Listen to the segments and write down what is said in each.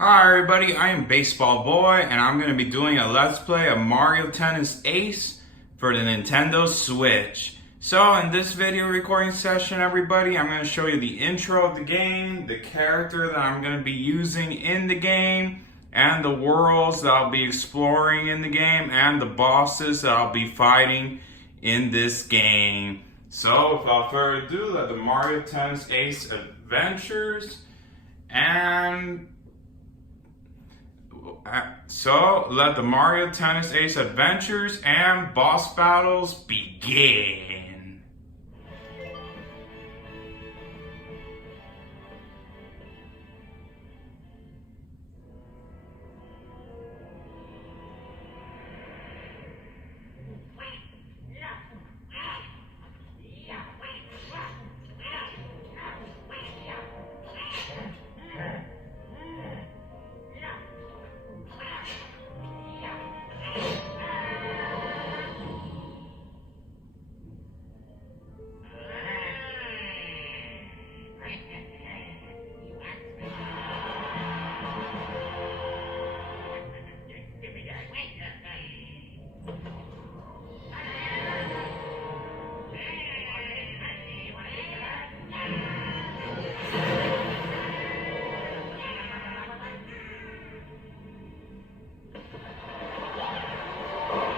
Hi everybody, I am Baseball Boy and I'm going to be doing a Let's Play of Mario Tennis Ace for the Nintendo Switch. So in this video recording session everybody, I'm going to show you the intro of the game, the character that I'm going to be using in the game, and the worlds that I'll be exploring in the game, and the bosses that I'll be fighting in this game. So without further ado, let the Mario Tennis Ace Adventures let the Mario Tennis Ace Adventures and boss battles begin.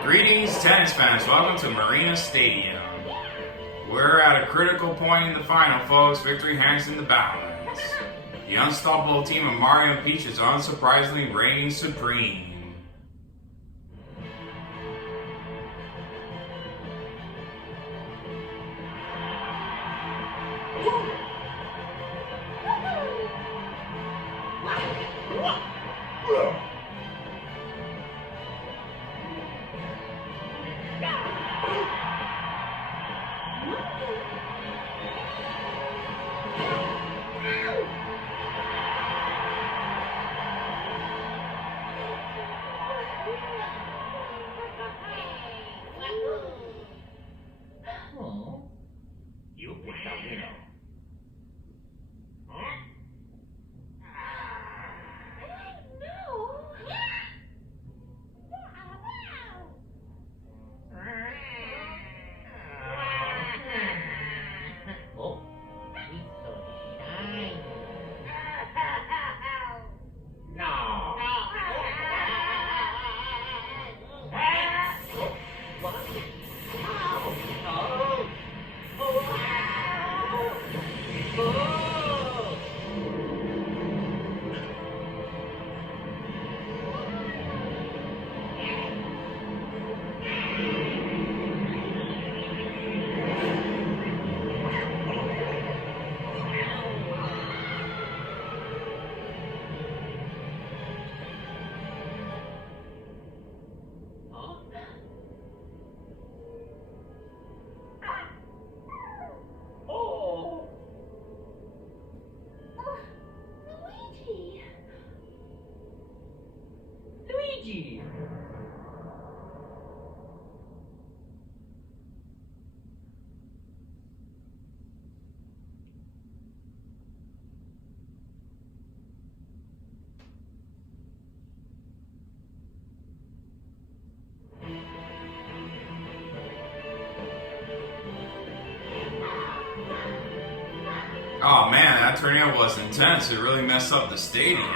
Greetings tennis fans, welcome to Marina Stadium. We're at a critical point in the final, folks. Victory hangs in the balance. The unstoppable team of Mario and Peach is unsurprisingly reigning supreme. Oh man, that tornado was intense. It really messed up the stadium.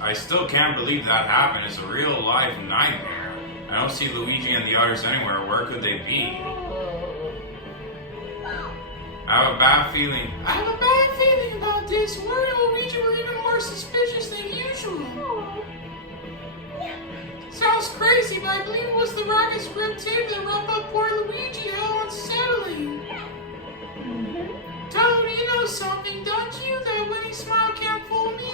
I still can't believe that happened. It's a real life nightmare. I don't see Luigi and the others anywhere. Where could they be? I have a bad feeling about this. Mario and Luigi were even more suspicious than usual. Sounds crazy, but I believe it was the rocket's grip tape that wrapped up poor Luigi. How unsettling. Toad, you know something, don't you? That winning smile can't fool me.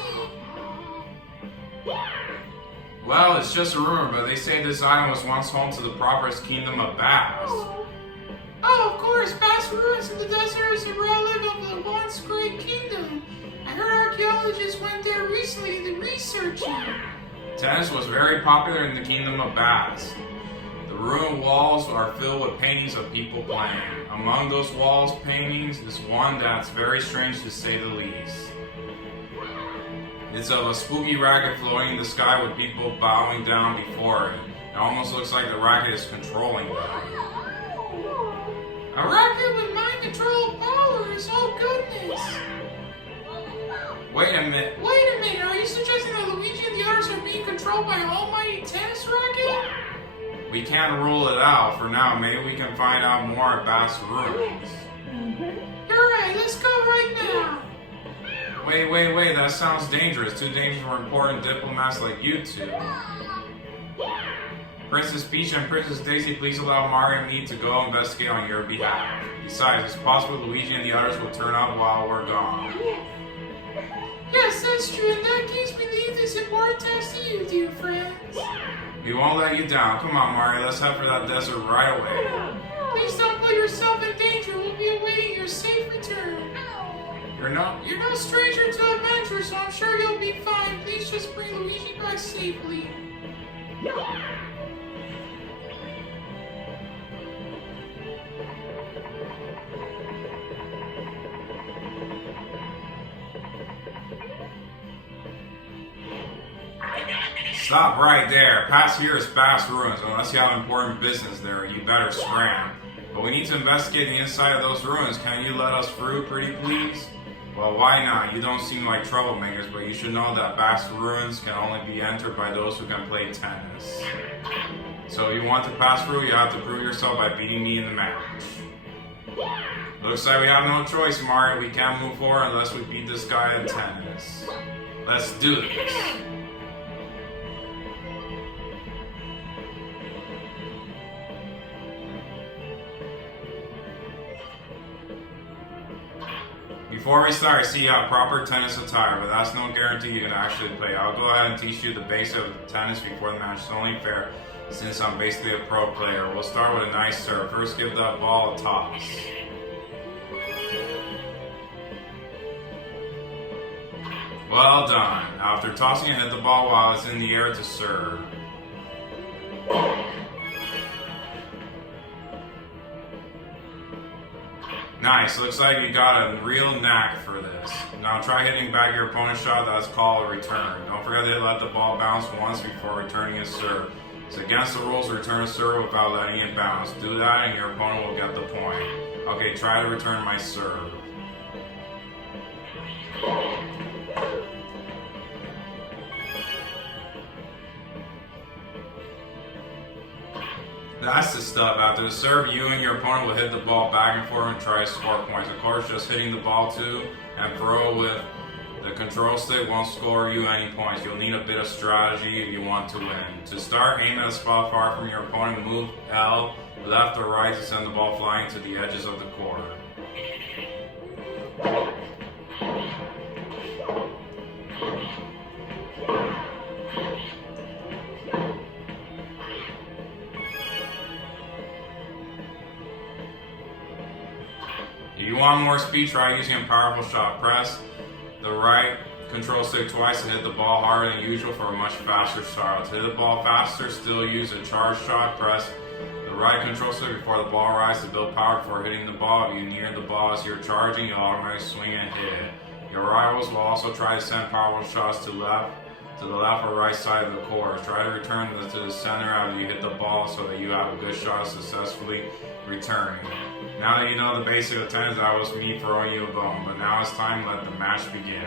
Well, it's just a rumor, but they say this island was once home to the prosperous kingdom of Bask. Oh, of course, Bask ruins in the desert is a relic of the once great kingdom. I heard archaeologists went there recently to research it. Tennis was very popular in the kingdom of Bask. The ruined walls are filled with paintings of people playing. Among those walls paintings is one that's very strange to say the least. It's of a spooky racket floating in the sky with people bowing down before it. It almost looks like the racket is controlling them. A racket with mind control powers? Oh goodness! Wait a minute, are you suggesting that Luigi and the others are being controlled by an almighty tennis racket? We can't rule it out for now. Maybe we can find out more at Bask ruins. You're right, let's go right now. Wait, that sounds dangerous. Too dangerous for important diplomats like you two. Princess Peach and Princess Daisy, please allow Mario and me to go investigate on your behalf. Besides, it's possible Luigi and the others will turn up while we're gone. Yes, that's true. In that case, we leave this important task to you, dear friends. We won't let you down. Come on, Mario, let's head for that desert right away. Please don't put yourself in danger. We'll be awaiting your safe return. You're no stranger to adventure, so I'm sure you'll be fine. Please just bring Luigi back safely. Stop right there. Past here is Bask ruins. Unless you have important business there, you better scram. But we need to investigate the inside of those ruins. Can you let us through, pretty please? Well, why not? You don't seem like troublemakers, but you should know that Bask ruins can only be entered by those who can play tennis. So if you want to pass through, you have to prove yourself by beating me in the match. Looks like we have no choice, Mario. We can't move forward unless we beat this guy at tennis. Let's do this. Before we start, I see you have proper tennis attire, but that's no guarantee you can actually play. I'll go ahead and teach you the basics of tennis before the match. It's only fair since I'm basically a pro player. We'll start with a nice serve. First, give that ball a toss. Well done. After tossing it, hit the ball while it's in the air to serve. Nice, looks like you got a real knack for this. Now try hitting back your opponent's shot, that's called a return. Don't forget to let the ball bounce once before returning a serve. It's against the rules to return a serve without letting it bounce. Do that and your opponent will get the point. Okay, try to return my serve. That's the stuff. After the serve, you and your opponent will hit the ball back and forth and try to score points. Of course, just hitting the ball to and throw with the control stick won't score you any points. You'll need a bit of strategy if you want to win. To start, aim at a spot far from your opponent. Move L left or right to send the ball flying to the edges of the court. If you want more speed, try using a powerful shot. Press the right control stick twice to hit the ball harder than usual for a much faster start. To hit the ball faster, still use a charge shot. Press the right control stick before the ball arrives to build power before hitting the ball. If you near the ball as you're charging, you'll automatically swing and hit it. Your rivals will also try to send powerful shots to the left or right side of the court. Try to return to the center after you hit the ball so that you have a good shot successfully returning. Now that you know the basic of tennis, that was me throwing you a bone, but now it's time to let the match begin.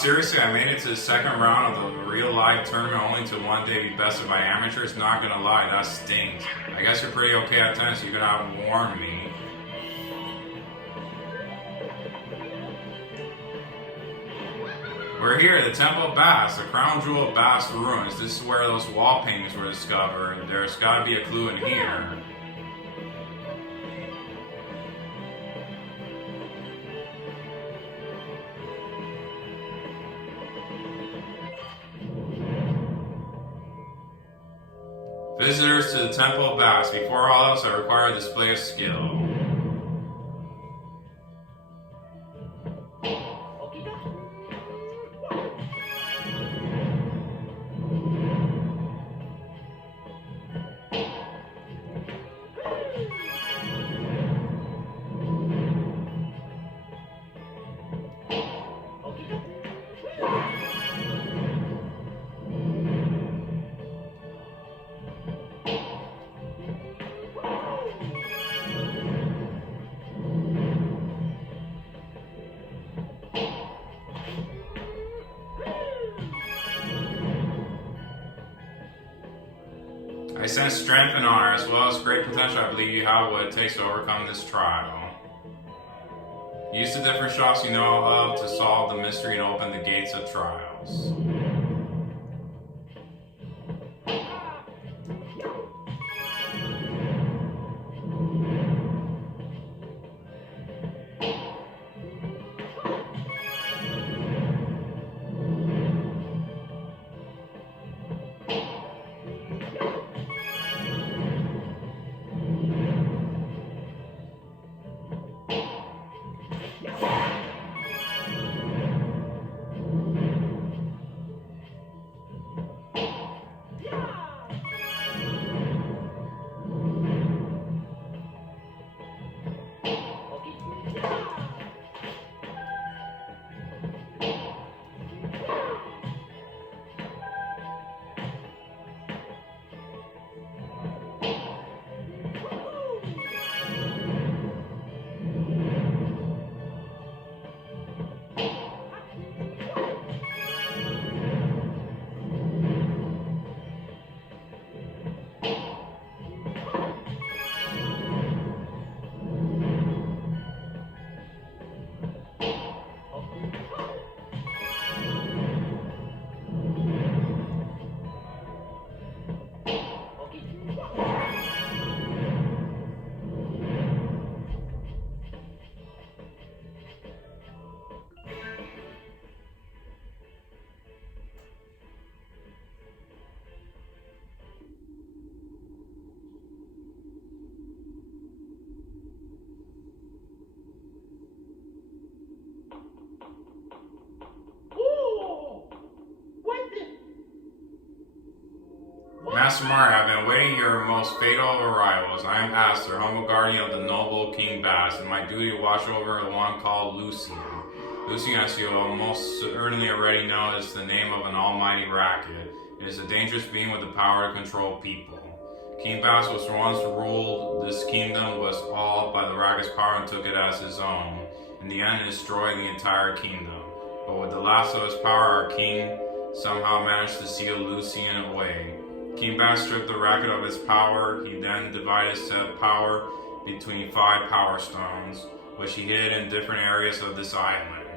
seriously, I made it to the second round of the real life tournament only to one day be bested by amateurs. Not gonna lie, that stinks. I guess you're pretty okay at tennis, you could have warned me. We're here at the Temple of Bask, the crown jewel of Bask ruins. This is where those wall paintings were discovered. There's gotta be a clue in here. Visitors to the Temple of Bask. Before all else, I require a display of skill. I sense strength and honor, as well as great potential. I believe you have what it takes to overcome this trial. Use the different shots you know of to solve the mystery and open the gates of trials. Master Mario, I have been awaiting your most fatal of arrivals. I am Aster, humble guardian of the noble King Bask, and my duty to watch over the one called Lucian. Lucian, as you most certainly already know, is the name of an almighty racket. It is a dangerous being with the power to control people. King Bask was once ruled this kingdom, was awed by the racket's power and took it as his own. In the end, it destroyed the entire kingdom. But with the last of his power, our king somehow managed to seal Lucian away. King Bask stripped the racket of its power. He then divided said power between 5 power stones, which he hid in different areas of this island.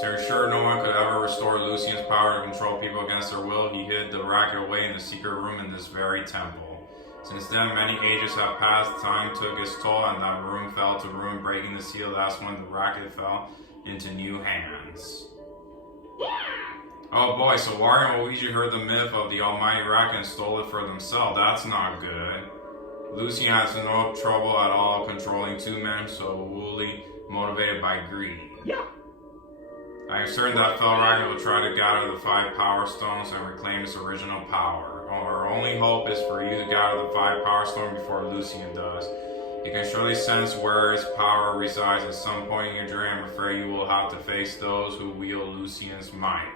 To ensure no one could ever restore Lucian's power to control people against their will, he hid the racket away in the secret room in this very temple. Since then, many ages have passed, time took its toll, and that room fell to ruin, breaking the seal. That's when the racket fell into new hands. Oh boy, so Wario and Luigi heard the myth of the almighty racket and stole it for themselves. That's not good. Lucian has no trouble at all controlling 2 men so wholly motivated by greed. I am certain that Fell Racket will try to gather the 5 power stones and reclaim its original power. Our only hope is for you to gather the 5 power stones before Lucian does. You can surely sense where his power resides at some point in your journey. I'm afraid you will have to face those who wield Lucian's might.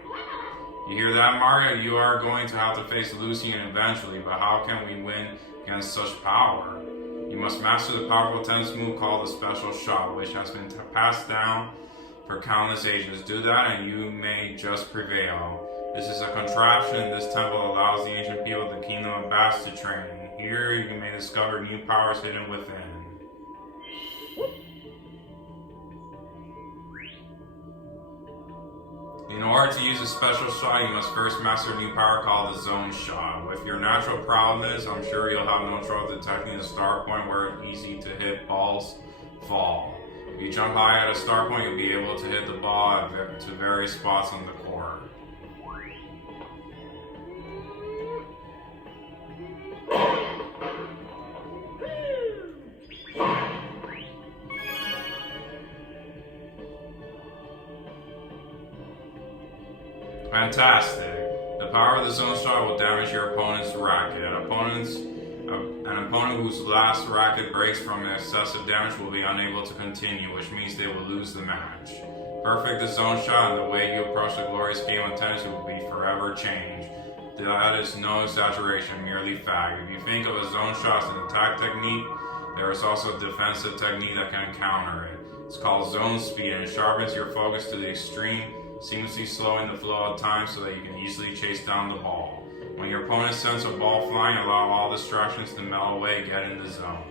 You hear that, Mario? You are going to have to face Lucian eventually, but how can we win against such power? You must master the powerful tennis move called the special shot, which has been passed down for countless ages. Do that and you may just prevail. This is a contraption. This temple allows the ancient people of the kingdom of Bask to train. Here you may discover new powers hidden within. In order to use a special shot, you must first master a new power called the zone shot. With your natural prowess, I'm sure you'll have no trouble detecting the start point where easy to hit balls fall. If you jump high at a start point, you'll be able to hit the ball to various spots on the court. Fantastic. The power of the zone shot will damage your opponent's racket. An opponent whose last racket breaks from excessive damage will be unable to continue, which means they will lose the match. Perfect the zone shot and the way you approach the glorious game of tennis will be forever changed. That is no exaggeration, merely fact. If you think of a zone shot as an attack technique, there is also a defensive technique that can counter it. It's called zone speed and it sharpens your focus to the extreme, seamlessly slowing the flow of time so that you can easily chase down the ball. When your opponent sends a ball flying, allow all distractions to melt away, get in the zone.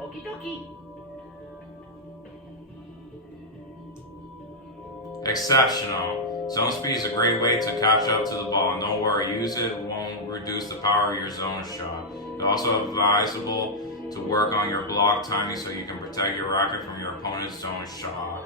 Okie dokie. Exceptional. Zone speed is a great way to catch up to the ball. And don't worry, use it won't reduce the power of your zone shot. It's also advisable to work on your block timing so you can protect your racket from your opponent's zone shot.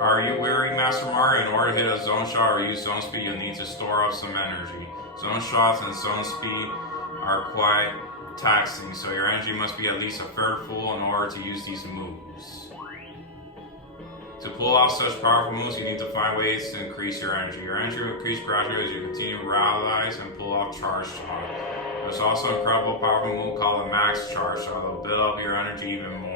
Are you weary, Master Mario? In order to hit a zone shot or use zone speed, you'll need to store up some energy. Zone shots and zone speed are quite taxing, so your energy must be at least a third full in order to use these moves. To pull off such powerful moves, you need to find ways to increase your energy. Your energy will increase gradually as you continue to rallize and pull off charge shot. There's also an incredible powerful move called a max charge shot that will build up your energy even more.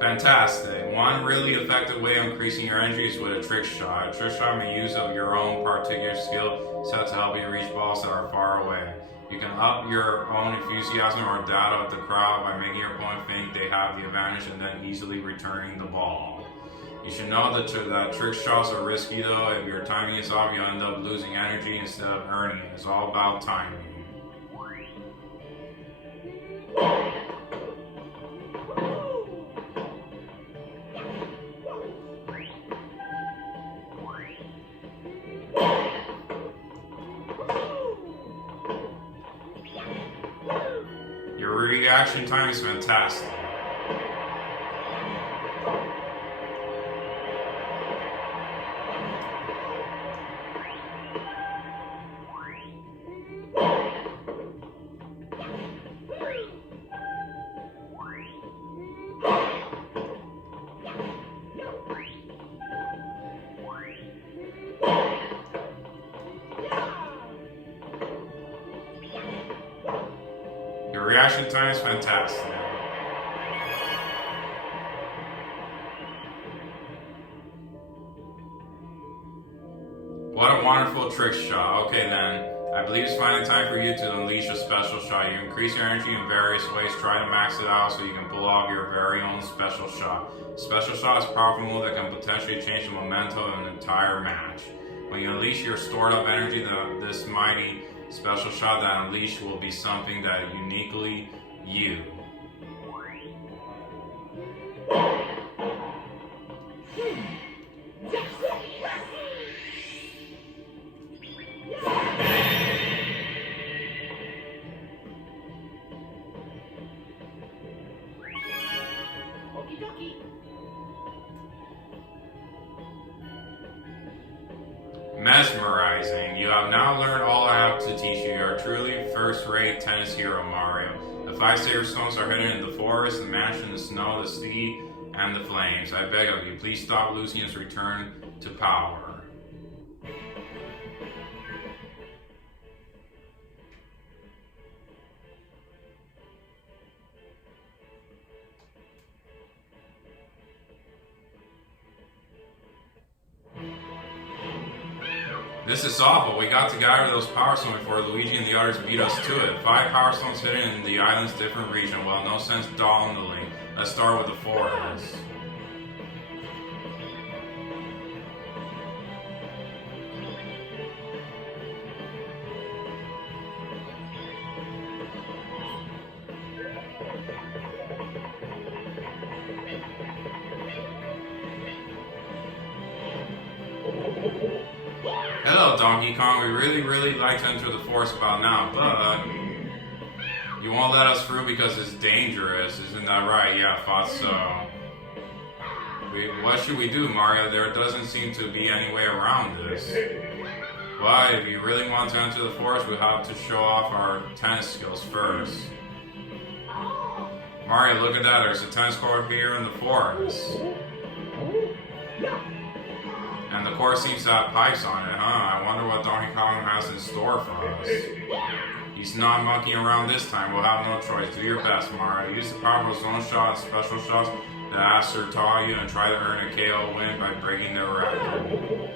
Fantastic. One really effective way of increasing your energy is with a trick shot. A trick shot may use of your own particular skill set to help you reach balls that are far away. You can up your own enthusiasm or data of the crowd by making your opponent think they have the advantage and then easily returning the ball. You should know that trick shots are risky though. If your timing is off, you'll end up losing energy instead of earning it. It's all about timing. Your reaction time is fantastic. Your reaction time is fantastic. What a wonderful trick shot. Okay then, I believe it's finally time for you to unleash a special shot. You increase your energy in various ways. Try to max it out so you can pull off your very own special shot. Special shot is a powerful move that can potentially change the momentum of an entire match. When you unleash your stored up energy, this mighty special shot that unleashed will be something that uniquely you. Mesmerizing. You have now learned all I have to teach you. You are truly first-rate tennis hero, Mario. The 5 sacred stones are hidden in the forest, the mansion, the snow, the sea, and the flames. I beg of you, please stop Lucian's return to power. This is awful. We got to gather those power stones before Luigi and the others beat us to it. 5 power stones hidden in the island's different region. Well, no sense dawdling. Let's start with the forest. Hello, Donkey Kong. We really like to enter the forest about now, but you won't let us through because it's dangerous. Isn't that right? Yeah, I thought so. What should we do, Mario? There doesn't seem to be any way around this. But if you really want to enter the forest, we'll have to show off our tennis skills first. Mario, look at that. There's a tennis court here in the forest. And the course seems to have pipes on it, huh? I wonder what Donkey Kong has in store for us. He's not monkeying around this time. We'll have no choice. Do your best, Mario. Use the powerful zone shot and special shots that Acer taught you and try to earn a KO win by breaking their record.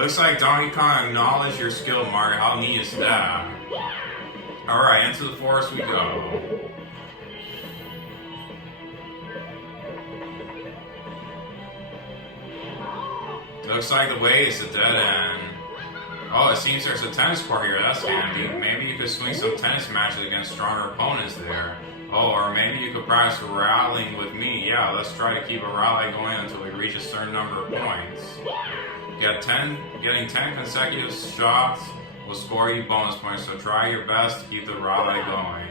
Looks like Donkey Kong acknowledged your skill, Mario. How neat is that? Alright, into the forest we go. Looks like the way is a dead end. Oh, it seems there's a tennis court here. That's handy. Maybe you could swing some tennis matches against stronger opponents there. Oh, or maybe you could practice rallying with me. Yeah, let's try to keep a rally going until we reach a certain number of points. Getting 10 consecutive shots will score you bonus points, so try your best to keep the rally going.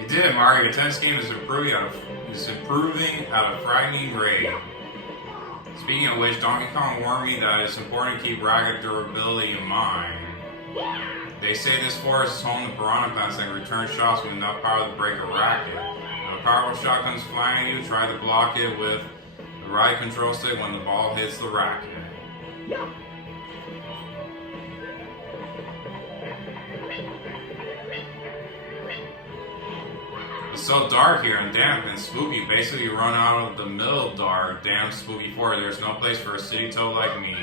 You did, Mario. Your tennis game is improving at a frightening rate. Speaking of which, Donkey Kong warned me that it's important to keep racket durability in mind. They say this forest is home to piranha plants that can return shots with enough power to break a racket. If a powerful shot comes flying at you, try to block it with the right control stick when the ball hits the racket. It's so dark here and damp and spooky. Basically, you run out of the middle dark, damp, spooky forest. There's no place for a city toad like me.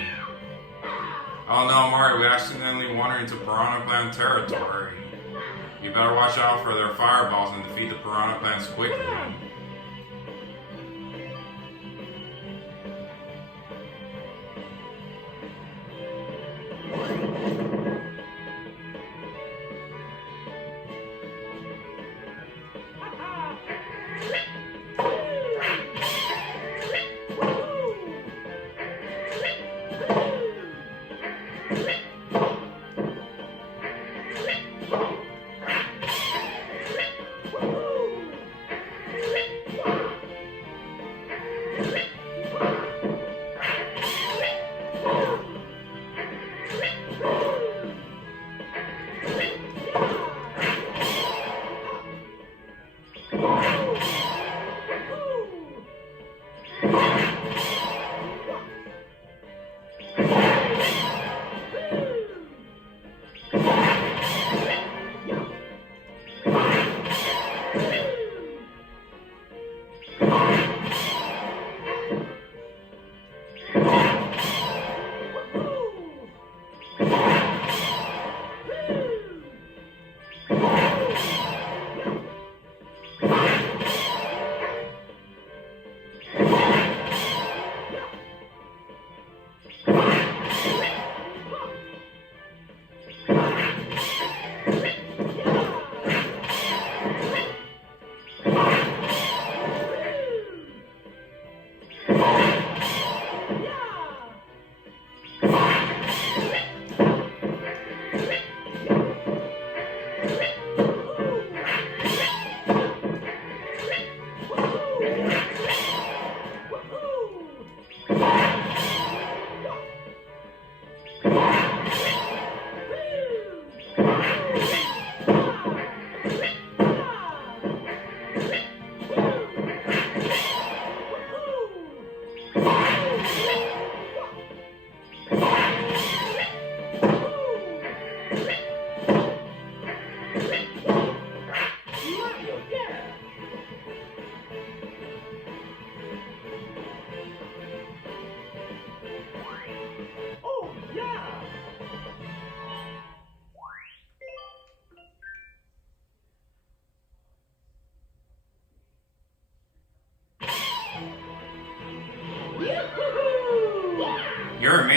Oh no, Mario, we accidentally wandered into piranha plant territory. You better watch out for their fireballs and defeat the piranha plants quickly.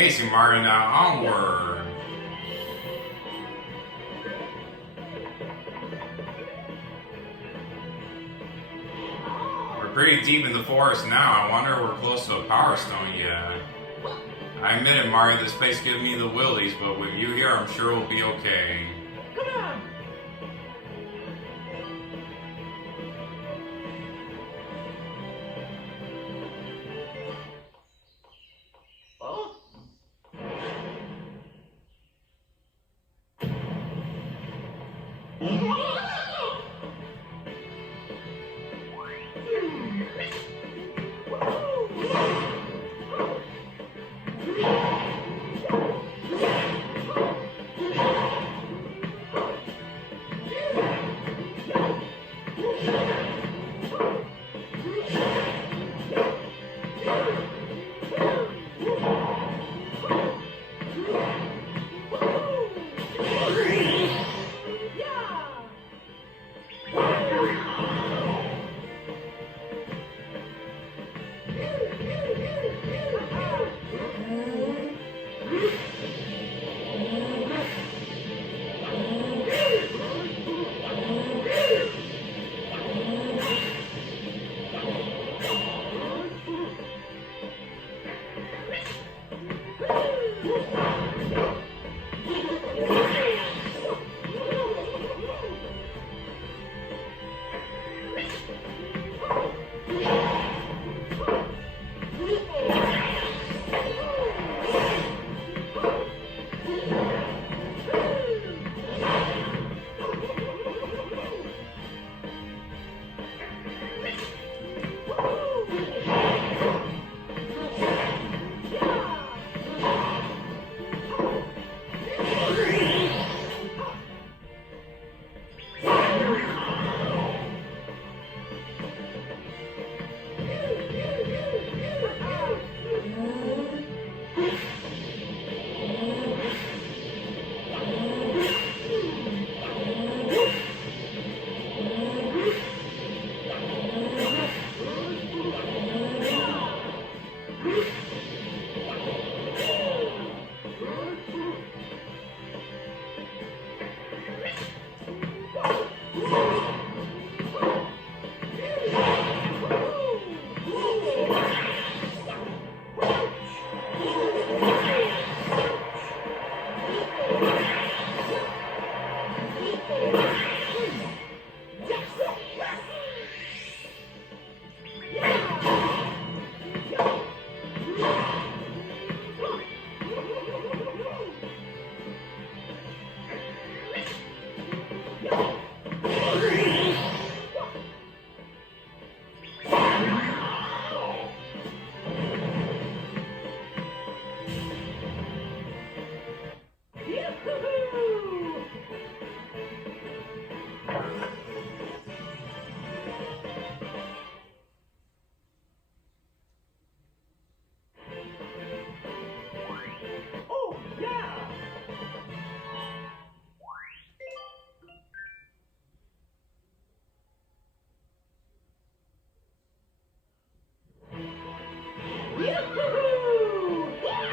chasing Mario now. Onward. We're pretty deep in the forest now. I wonder if we're close to a Power Stone yet. I admit it, Mario, this place gives me the willies, but with you here, I'm sure we'll be okay. Come on! Oh!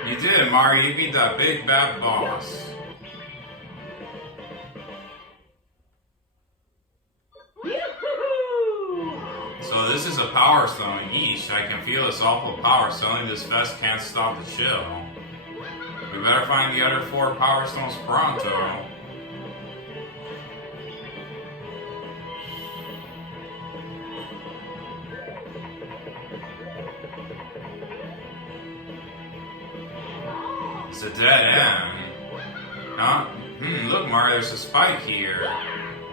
You did, Mario. You beat that big bad boss. So this is a Power Stone. Yeesh, I can feel this awful power. Suddenly this vest can't stop the chill. We better find the other 4 Power Stones pronto. It's a dead end. Huh? Look, Mario, there's a spike here.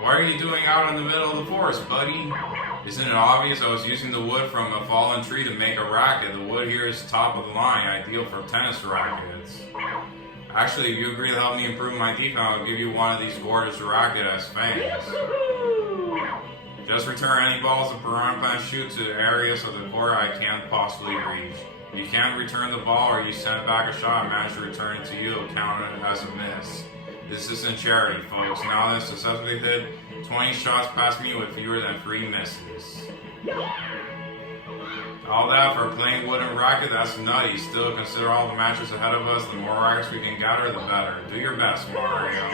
What are you doing out in the middle of the forest, buddy? Isn't it obvious? I was using the wood from a fallen tree to make a racket. The wood here is top of the line, ideal for tennis rackets. Actually, if you agree to help me improve my defense, I'll give you one of these gorgeous rackets as fangs. Just return any balls the piranha plant shoot to areas of the court I can't possibly reach. If you can't return the ball or you send back a shot and manage to return it to you, it'll count it as a miss. This isn't charity, folks. Now that successfully hit 20 shots past me with fewer than 3 misses. All that for playing wooden racket? That's nutty. Still, consider all the matches ahead of us. The more rackets we can gather, the better. Do your best, Mario.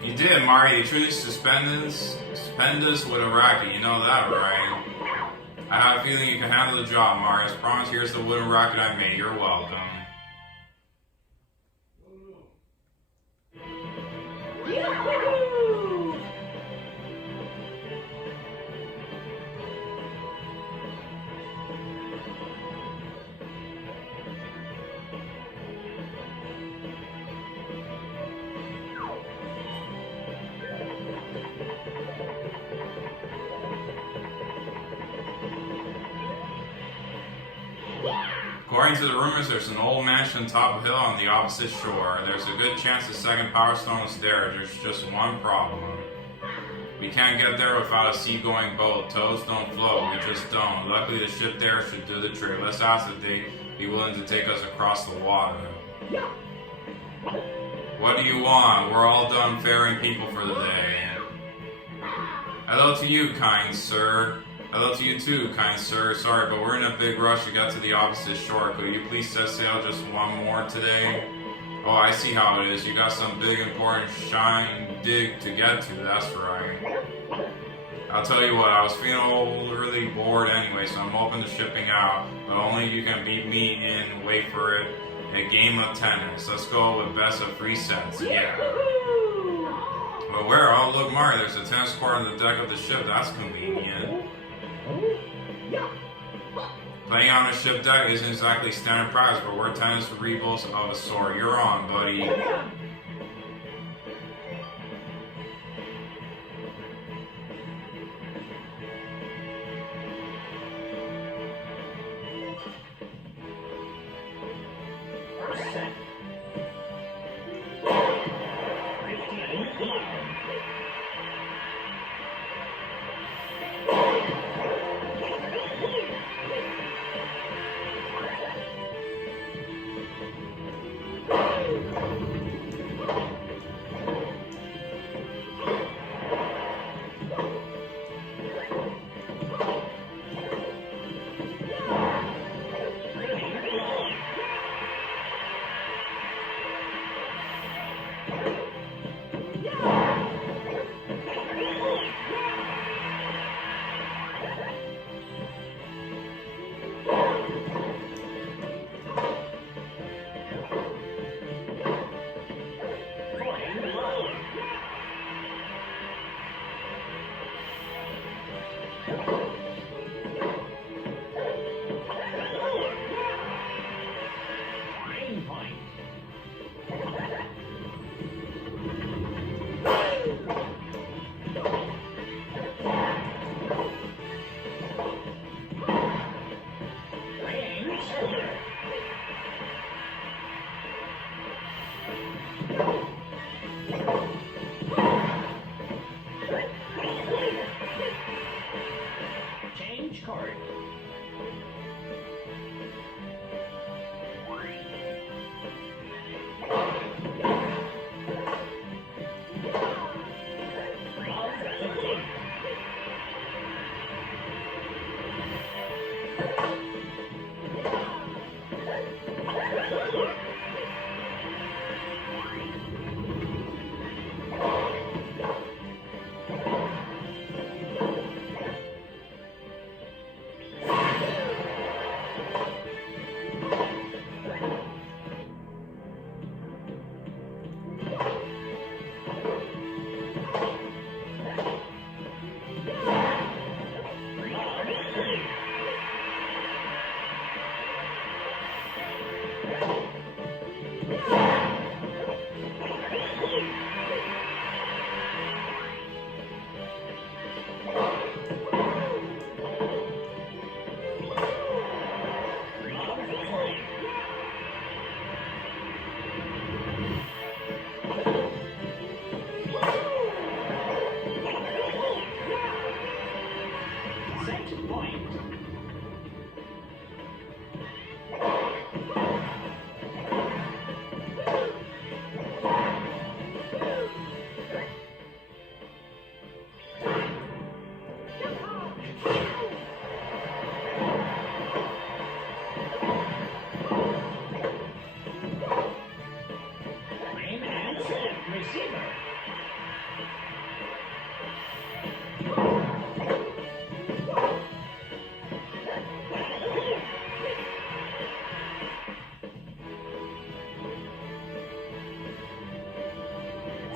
You did, Mario. You truly suspend us with a racket. You know that, right? I have a feeling you can handle the job, Mario. As promised, here's the wooden racket I made. You're welcome. According to the rumors, there's an old mansion atop a hill on the opposite shore. There's a good chance the second Power Stone is there. There's just one problem. We can't get there without a seagoing boat. Toads don't float, we just don't. Luckily, the ship there should do the trick. Let's ask if they'd be willing to take us across the water. What do you want? We're all done ferrying people for the day. Hello to you, kind sir. Hello to you too, kind sir. Sorry, but we're in a big rush to get to the opposite shore. Could you please set sail just one more today? Oh, I see how it is. You got some big, important shine dig to get to. That's right. I'll tell you what, I was feeling really bored anyway, so I'm open to shipping out. But only if you can beat me in, wait for it, a game of tennis. Let's go with best of 3 sets. Yeah. But where? Oh, look, Mario, there's a tennis court on the deck of the ship. That's convenient. Playing on a ship deck isn't exactly standard practice, but we're tennis rebels of a sort. You're on, buddy. card. Set point. Aim and set receiver.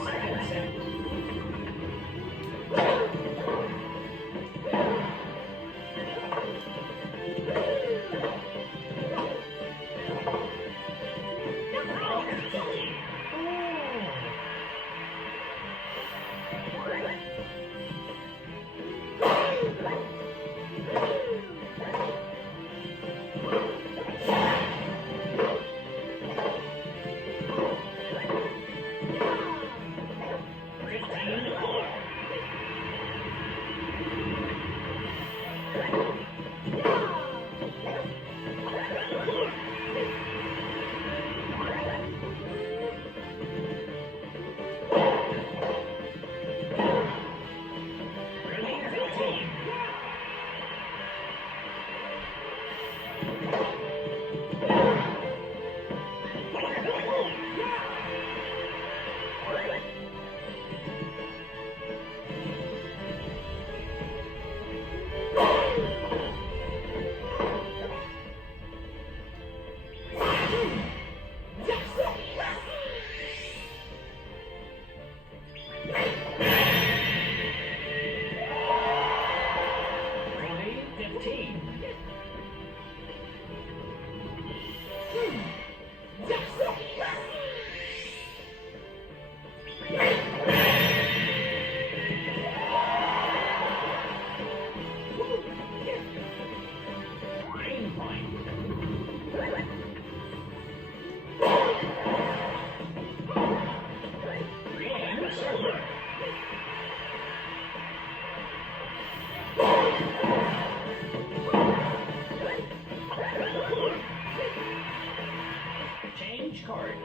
Second set. Change card.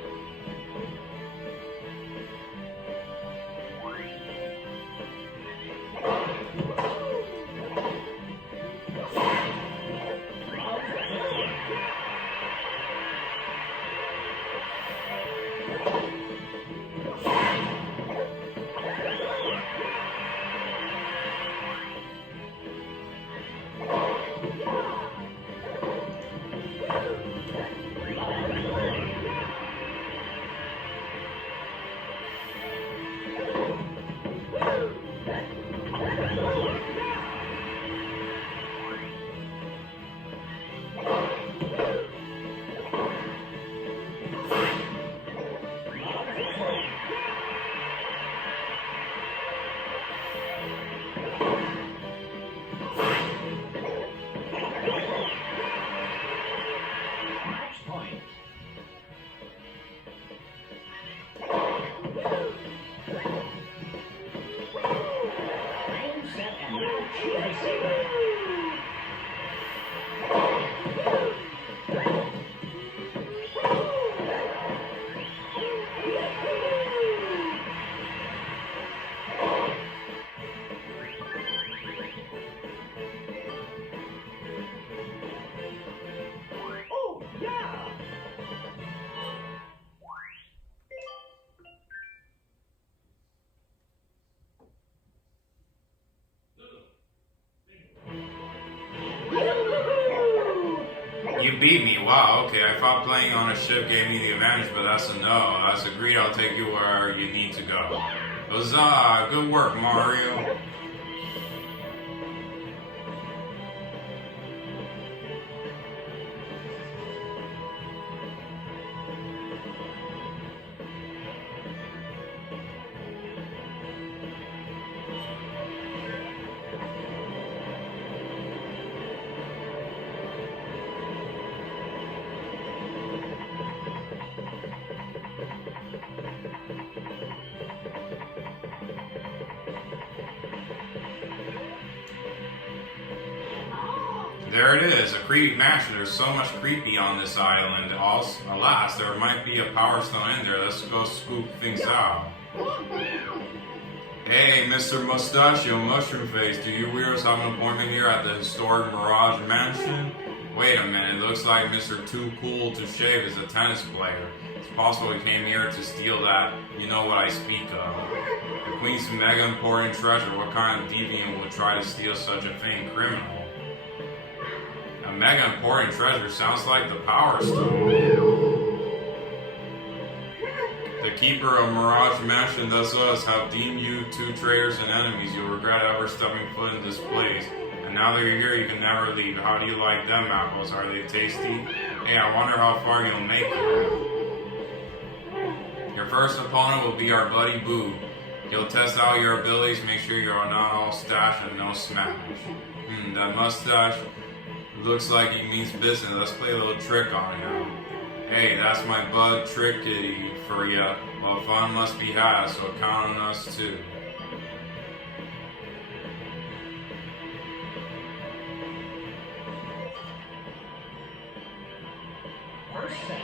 You beat me. Wow, okay. I thought playing on a ship gave me the advantage, but that's a no. As agreed, I'll take you where you need to go. Huzzah! Good work, Mario. There it is, a creepy mansion. There's so much creepy on this island. Also, alas, there might be a power stone in there. Let's go scoop things out. Hey, Mr. Mustachio Mushroom Face, do you weirdos have an appointment here at the historic Mirage Mansion? Wait a minute, it looks like Mr. Too Cool to Shave is a tennis player. It's possible he came here to steal that. You know what I speak of. The Queen's mega important treasure. What kind of deviant would try to steal such a thing? Criminal. A mega important treasure sounds like the Power Stone. The keeper of Mirage Mansion, thus us, have deemed you two traitors and enemies. You'll regret ever stepping foot in this place. And now that you're here, you can never leave. How do you like them apples? Are they tasty? Hey, I wonder how far you'll make it. Your first opponent will be our buddy Boo. He'll test out your abilities, make sure you're not all stash and no smash. That mustache looks like he means business. Let's play a little trick on him. Hey, that's my bud Trick Kitty for ya. Well, fun must be had, so count on us too. First set.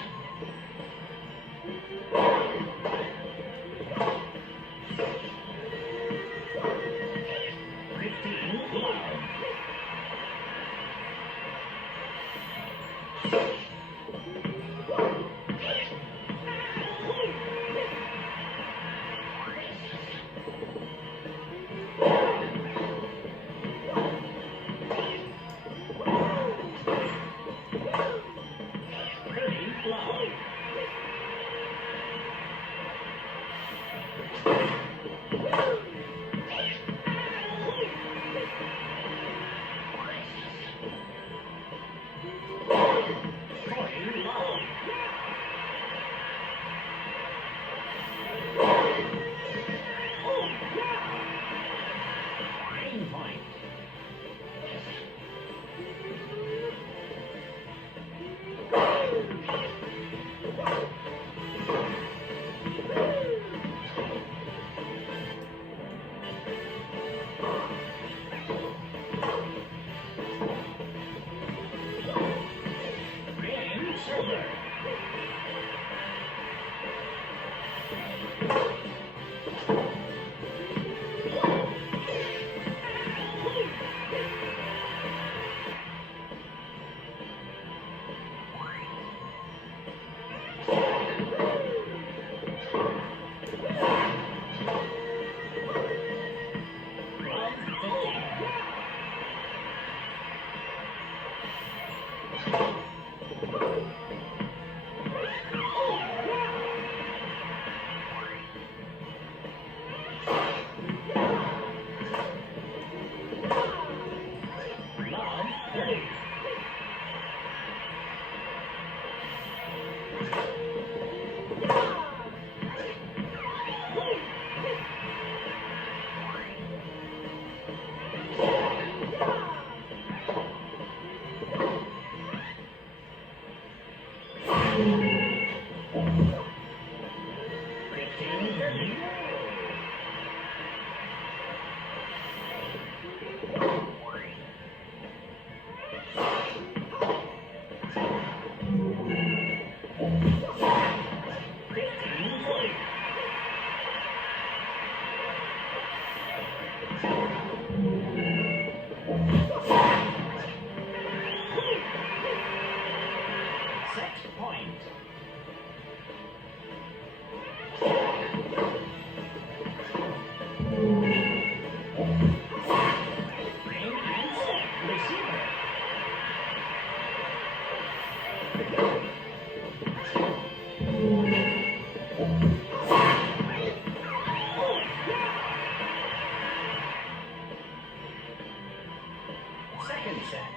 Second set.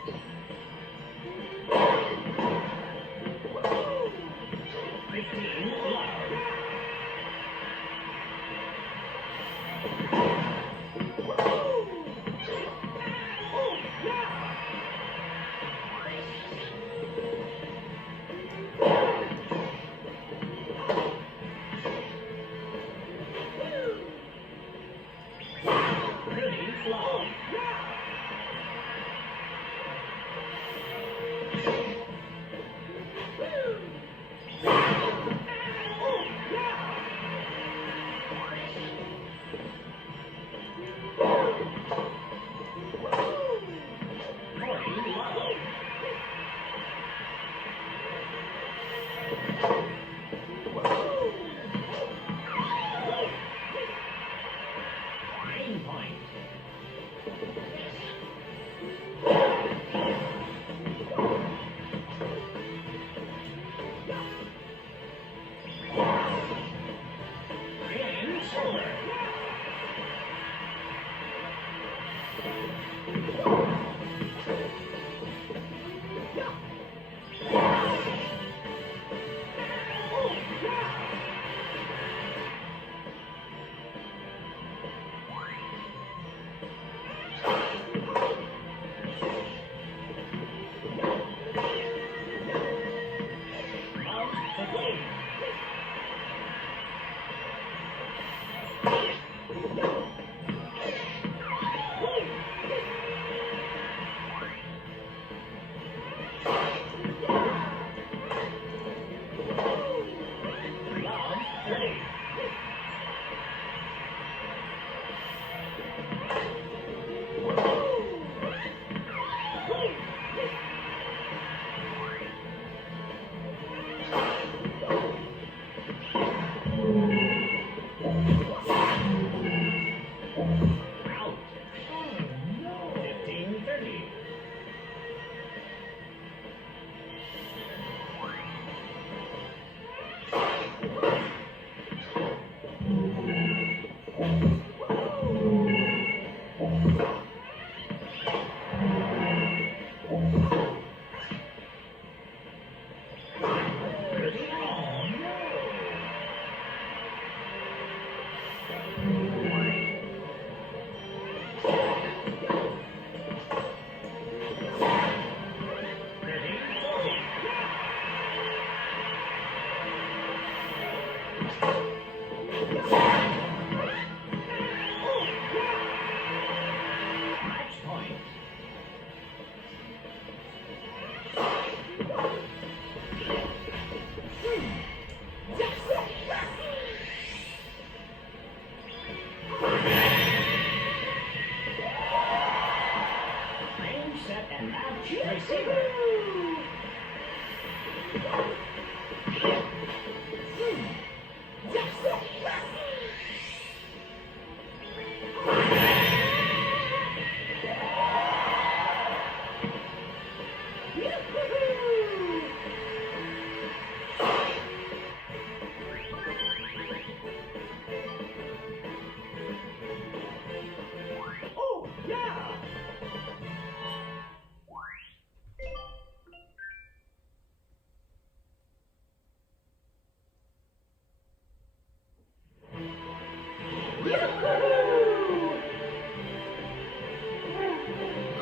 15 love.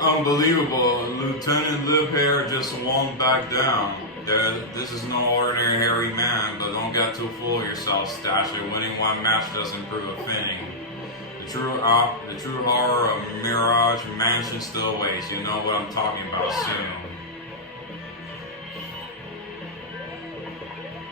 Unbelievable. Lieutenant Lip Hair just won't back down. This is no ordinary hairy man, but don't get too full of yourself, Stasher. Winning one match doesn't prove a fitting. The true horror of Mirage Mansion still waits. You know what I'm talking about soon.